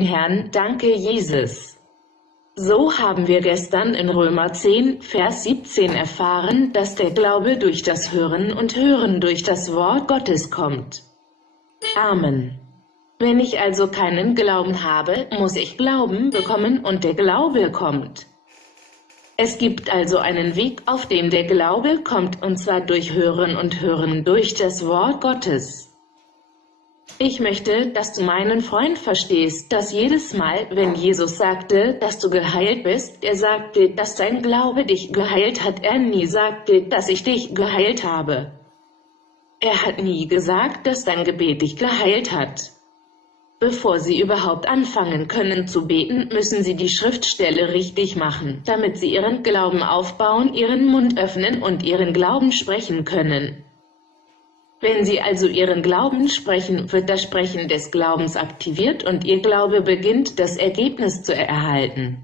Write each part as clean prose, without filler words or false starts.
Herrn, danke Jesus. So haben wir gestern in Römer 10, Vers 17 erfahren, dass der Glaube durch das Hören und Hören durch das Wort Gottes kommt. Amen. Wenn ich also keinen Glauben habe, muss ich Glauben bekommen und der Glaube kommt. Es gibt also einen Weg, auf dem der Glaube kommt, und zwar durch Hören und Hören durch das Wort Gottes. Ich möchte, dass du meinen Freund verstehst, dass jedes Mal, wenn Jesus sagte, dass du geheilt bist, er sagte, dass dein Glaube dich geheilt hat. Er nie sagte, dass ich dich geheilt habe. Er hat nie gesagt, dass dein Gebet dich geheilt hat. Bevor Sie überhaupt anfangen können zu beten, müssen Sie die Schriftstelle richtig machen, damit Sie Ihren Glauben aufbauen, Ihren Mund öffnen und Ihren Glauben sprechen können. Wenn Sie also Ihren Glauben sprechen, wird das Sprechen des Glaubens aktiviert und Ihr Glaube beginnt, das Ergebnis zu erhalten.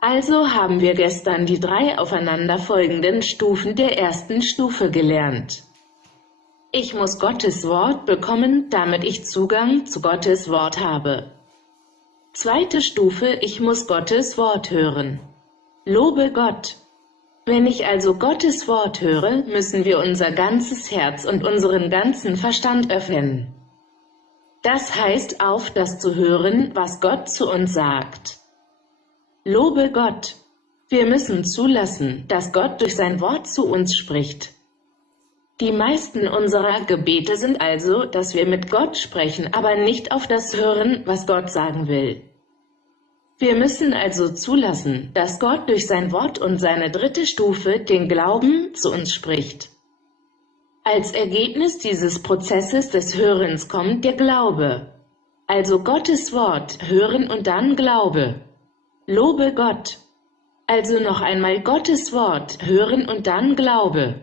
Also haben wir gestern die 3 aufeinanderfolgenden Stufen der ersten Stufe gelernt. Ich muss Gottes Wort bekommen, damit ich Zugang zu Gottes Wort habe. Zweite Stufe, ich muss Gottes Wort hören. Lobe Gott. Wenn ich also Gottes Wort höre, müssen wir unser ganzes Herz und unseren ganzen Verstand öffnen. Das heißt, auf das zu hören, was Gott zu uns sagt. Lobe Gott. Wir müssen zulassen, dass Gott durch sein Wort zu uns spricht. Die meisten unserer Gebete sind also, dass wir mit Gott sprechen, aber nicht auf das hören, was Gott sagen will. Wir müssen also zulassen, dass Gott durch sein Wort und seine dritte Stufe, den Glauben, zu uns spricht. Als Ergebnis dieses Prozesses des Hörens kommt der Glaube. Also Gottes Wort, hören und dann Glaube. Lobe Gott. Also noch einmal Gottes Wort, hören und dann Glaube.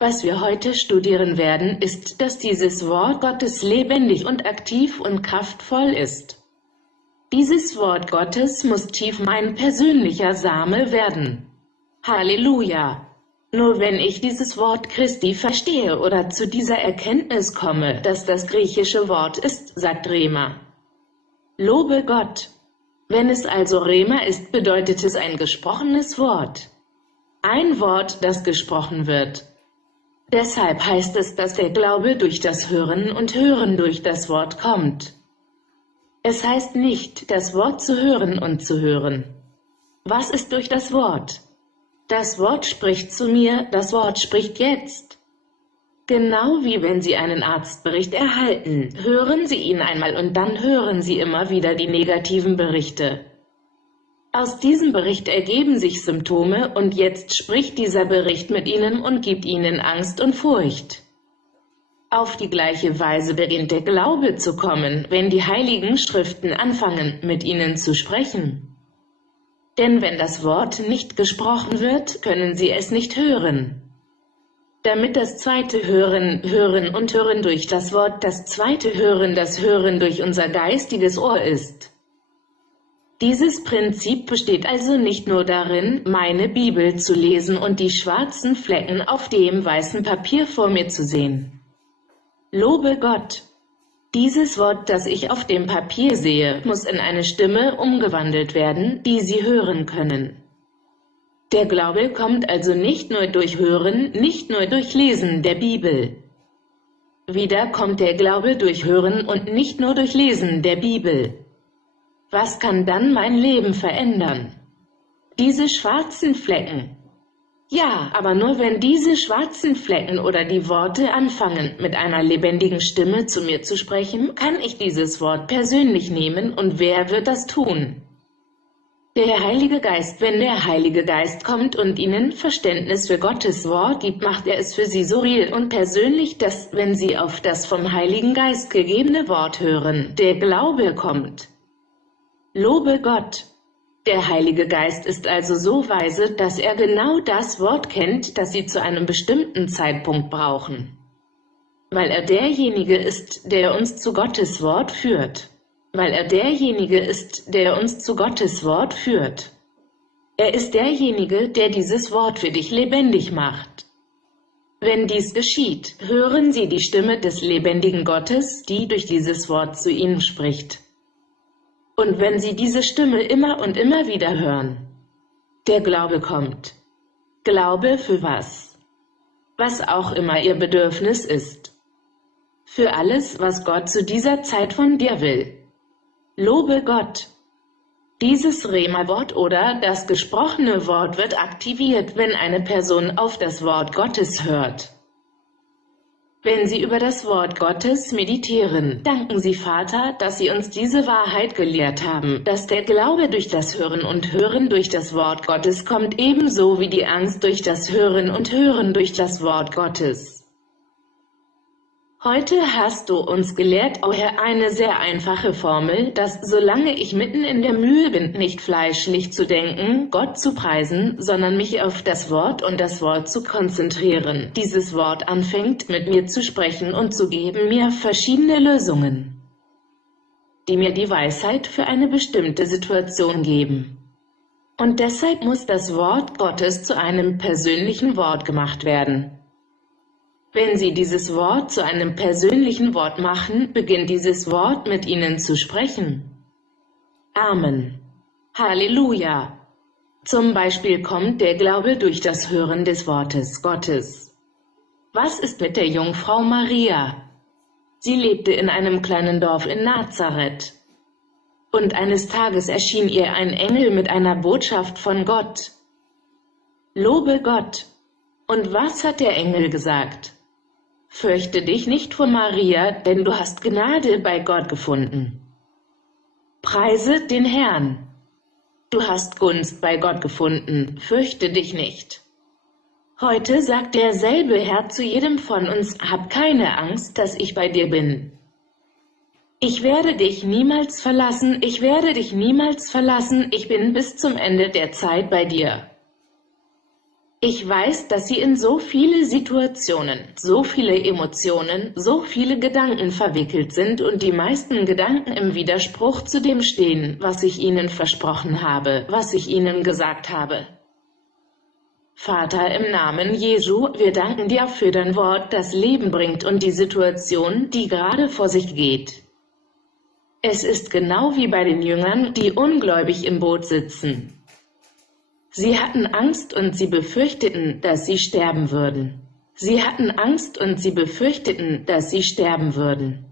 Was wir heute studieren werden, ist, dass dieses Wort Gottes lebendig und aktiv und kraftvoll ist. Dieses Wort Gottes muss tief mein persönlicher Same werden. Halleluja! Nur wenn ich dieses Wort Christi verstehe oder zu dieser Erkenntnis komme, dass das griechische Wort ist, sagt Rema. Lobe Gott! Wenn es also Rema ist, bedeutet es ein gesprochenes Wort. Ein Wort, das gesprochen wird. Deshalb heißt es, dass der Glaube durch das Hören und Hören durch das Wort kommt. Es heißt nicht, das Wort zu hören und zu hören. Was ist durch das Wort? Das Wort spricht zu mir, das Wort spricht jetzt. Genau wie wenn Sie einen Arztbericht erhalten, hören Sie ihn einmal und dann hören Sie immer wieder die negativen Berichte. Aus diesem Bericht ergeben sich Symptome und jetzt spricht dieser Bericht mit Ihnen und gibt Ihnen Angst und Furcht. Auf die gleiche Weise beginnt der Glaube zu kommen, wenn die Heiligen Schriften anfangen, mit Ihnen zu sprechen. Denn wenn das Wort nicht gesprochen wird, können Sie es nicht hören. Damit das zweite Hören, Hören und Hören durch das Wort, das zweite Hören, das Hören durch unser geistiges Ohr ist. Dieses Prinzip besteht also nicht nur darin, meine Bibel zu lesen und die schwarzen Flecken auf dem weißen Papier vor mir zu sehen. Lobe Gott! Dieses Wort, das ich auf dem Papier sehe, muss in eine Stimme umgewandelt werden, die Sie hören können. Der Glaube kommt also nicht nur durch Hören, nicht nur durch Lesen der Bibel. Wieder kommt der Glaube durch Hören und nicht nur durch Lesen der Bibel. Was kann dann mein Leben verändern? Diese schwarzen Flecken. Ja, aber nur wenn diese schwarzen Flecken oder die Worte anfangen, mit einer lebendigen Stimme zu mir zu sprechen, kann ich dieses Wort persönlich nehmen und wer wird das tun? Der Heilige Geist. Wenn der Heilige Geist kommt und Ihnen Verständnis für Gottes Wort gibt, macht er es für Sie so real und persönlich, dass, wenn Sie auf das vom Heiligen Geist gegebene Wort hören, der Glaube kommt. Lobe Gott! Der Heilige Geist ist also so weise, dass er genau das Wort kennt, das Sie zu einem bestimmten Zeitpunkt brauchen. Weil er derjenige ist, der uns zu Gottes Wort führt. Weil er derjenige ist, der uns zu Gottes Wort führt. Er ist derjenige, der dieses Wort für dich lebendig macht. Wenn dies geschieht, hören Sie die Stimme des lebendigen Gottes, die durch dieses Wort zu Ihnen spricht. Und wenn Sie diese Stimme immer und immer wieder hören, der Glaube kommt. Glaube für was? Was auch immer Ihr Bedürfnis ist. Für alles, was Gott zu dieser Zeit von dir will. Lobe Gott. Dieses Rema-Wort oder das gesprochene Wort wird aktiviert, wenn eine Person auf das Wort Gottes hört. Wenn Sie über das Wort Gottes meditieren, danken Sie Vater, dass Sie uns diese Wahrheit gelehrt haben, dass der Glaube durch das Hören und Hören durch das Wort Gottes kommt, ebenso wie die Angst durch das Hören und Hören durch das Wort Gottes. Heute hast du uns gelehrt, o Herr, eine sehr einfache Formel, dass, solange ich mitten in der Mühe bin, nicht fleischlich zu denken, Gott zu preisen, sondern mich auf das Wort und das Wort zu konzentrieren, dieses Wort anfängt, mit mir zu sprechen und zu geben mir verschiedene Lösungen, die mir die Weisheit für eine bestimmte Situation geben. Und deshalb muss das Wort Gottes zu einem persönlichen Wort gemacht werden. Wenn Sie dieses Wort zu einem persönlichen Wort machen, beginnt dieses Wort mit Ihnen zu sprechen. Amen. Halleluja. Zum Beispiel kommt der Glaube durch das Hören des Wortes Gottes. Was ist mit der Jungfrau Maria? Sie lebte in einem kleinen Dorf in Nazareth. Und eines Tages erschien ihr ein Engel mit einer Botschaft von Gott. Lobe Gott. Und was hat der Engel gesagt? Fürchte dich nicht vor Maria, denn du hast Gnade bei Gott gefunden. Preise den Herrn. Du hast Gunst bei Gott gefunden, fürchte dich nicht. Heute sagt derselbe Herr zu jedem von uns, hab keine Angst, dass ich bei dir bin. Ich werde dich niemals verlassen, ich werde dich niemals verlassen, ich bin bis zum Ende der Zeit bei dir. Ich weiß, dass Sie in so viele Situationen, so viele Emotionen, so viele Gedanken verwickelt sind und die meisten Gedanken im Widerspruch zu dem stehen, was ich Ihnen versprochen habe, was ich Ihnen gesagt habe. Vater, im Namen Jesu, wir danken dir für dein Wort, das Leben bringt und die Situation, die gerade vor sich geht. Es ist genau wie bei den Jüngern, die ungläubig im Boot sitzen. Sie hatten Angst und sie befürchteten, dass sie sterben würden. Sie hatten Angst und sie befürchteten, dass sie sterben würden.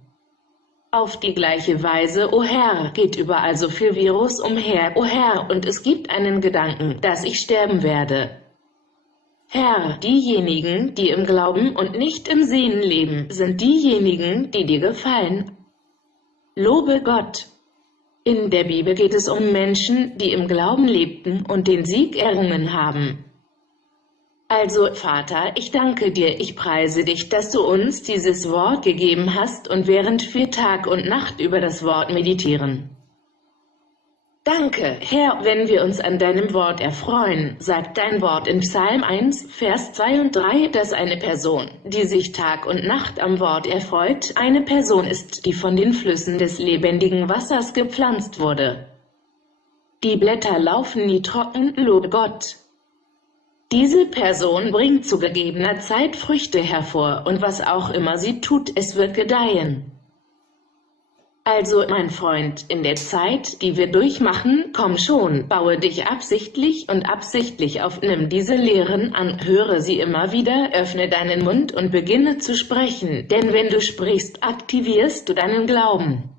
Auf die gleiche Weise, o Herr, geht überall so viel Virus umher, o Herr, und es gibt einen Gedanken, dass ich sterben werde. Herr, diejenigen, die im Glauben und nicht im Sehen leben, sind diejenigen, die dir gefallen. Lobe Gott. In der Bibel geht es um Menschen, die im Glauben lebten und den Sieg errungen haben. Also, Vater, ich danke dir, ich preise dich, dass du uns dieses Wort gegeben hast und während wir Tag und Nacht über das Wort meditieren. Danke, Herr, wenn wir uns an deinem Wort erfreuen, sagt dein Wort in Psalm 1, Vers 2 und 3, dass eine Person, die sich Tag und Nacht am Wort erfreut, eine Person ist, die von den Flüssen des lebendigen Wassers gepflanzt wurde. Die Blätter laufen nie trocken, lobe Gott. Diese Person bringt zu gegebener Zeit Früchte hervor, und was auch immer sie tut, es wird gedeihen. Also, mein Freund, in der Zeit, die wir durchmachen, komm schon, baue dich absichtlich und absichtlich auf, nimm diese Lehren an, höre sie immer wieder, öffne deinen Mund und beginne zu sprechen, denn wenn du sprichst, aktivierst du deinen Glauben.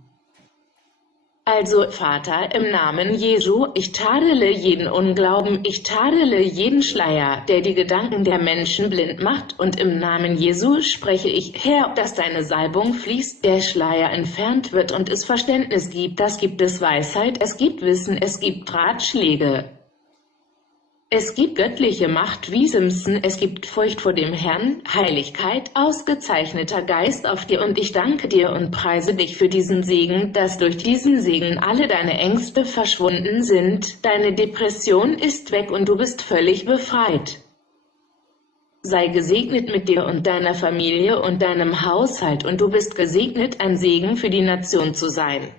Also, Vater, im Namen Jesu, ich tadele jeden Unglauben, ich tadele jeden Schleier, der die Gedanken der Menschen blind macht, und im Namen Jesu spreche ich, Herr, dass deine Salbung fließt, der Schleier entfernt wird und es Verständnis gibt, das gibt es Weisheit, es gibt Wissen, es gibt Ratschläge. Es gibt göttliche Macht wie Simpson, es gibt Furcht vor dem Herrn, Heiligkeit, ausgezeichneter Geist auf dir, und ich danke dir und preise dich für diesen Segen, dass durch diesen Segen alle deine Ängste verschwunden sind, deine Depression ist weg und du bist völlig befreit. Sei gesegnet mit dir und deiner Familie und deinem Haushalt, und du bist gesegnet, ein Segen für die Nation zu sein.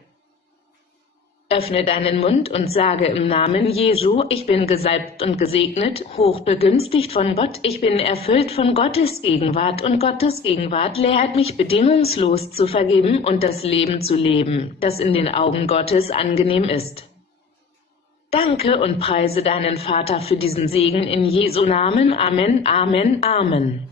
öffne deinen Mund und sage im Namen Jesu, ich bin gesalbt und gesegnet, hochbegünstigt von Gott, ich bin erfüllt von Gottes Gegenwart und Gottes Gegenwart lehrt mich bedingungslos zu vergeben und das Leben zu leben, das in den Augen Gottes angenehm ist. Danke und preise deinen Vater für diesen Segen in Jesu Namen. Amen, Amen, Amen.